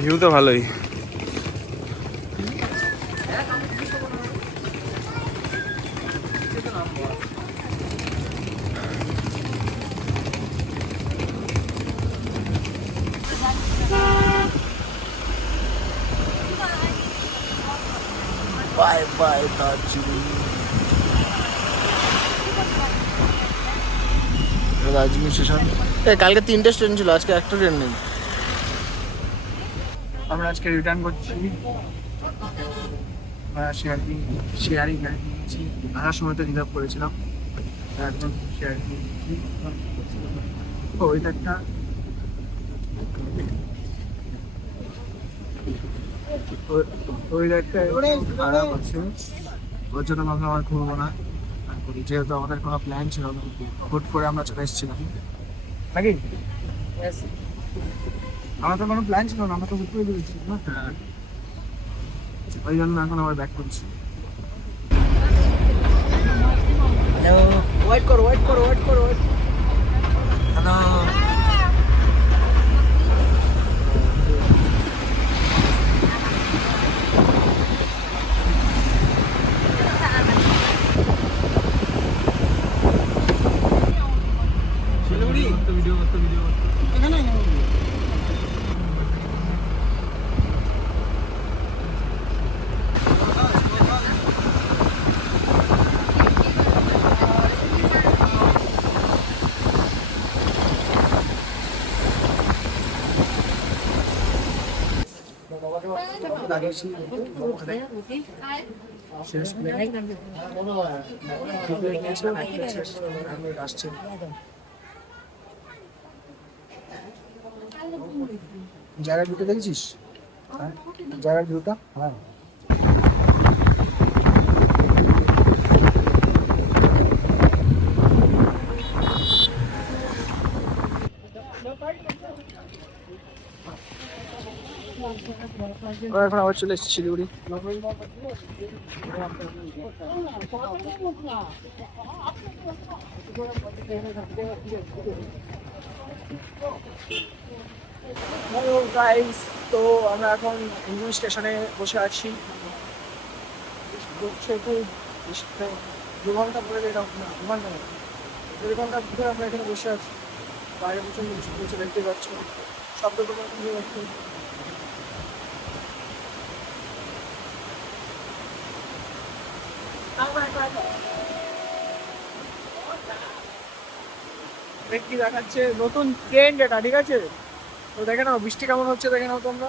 View তো ভালোই। Bye bye Darjeeling. Darjeeling station. কালকে 3টে ট্রেন ছিল, আজকে একটা ট্রেন নেই। আমরা আজকে রিটার্ন করছি। শেয়ারিং গাড়ি নিয়েছি, আসার সময় তো রিজার্ভ করেছিলাম, এখন শেয়ারিং নিয়েছি। ওইটা একটা খারাপ আছে, ওর জন্য ভাবলাম আর ঘুরবো না। যেহেতু আমাদের কোনো প্ল্যান ছিল না, হুট করে আমরা চলে এসেছিলাম নাকি, আমার তো কোনো প্ল্যান ছিল না, আমরা তো হুট করে বেরিয়েছি না, ওই জন্য এখন আবার ব্যাক করছি। হ্যালো, ওয়েট করো ওয়েট করো ওয়েট করো ওয়েট। হ্যালো, আসছে জায়গার ভিউটা দেখেছিস? জায়গার ভিউটা, হ্যাঁ এখন আবার চলে এসেছি শিলিগুড়ি। গাইস, তো আমরা এখন ইঞ্জিন স্টেশনে বসে আছি। 2 ঘন্টা পরে এরকম না, 2 ঘন্টা না, 1.5 ঘন্টা ধরে আমরা এখানে বসে আছি। বাইরে প্রচুর নিচে দেখতে পাচ্ছি, শব্দগুলো শুনতে পাচ্ছি। কি দেখাচ্ছে নতুন ট্রেন্ড, এটা ঠিক আছে। তো দেখে নাও বৃষ্টি কেমন হচ্ছে, দেখে নাও তোমরা।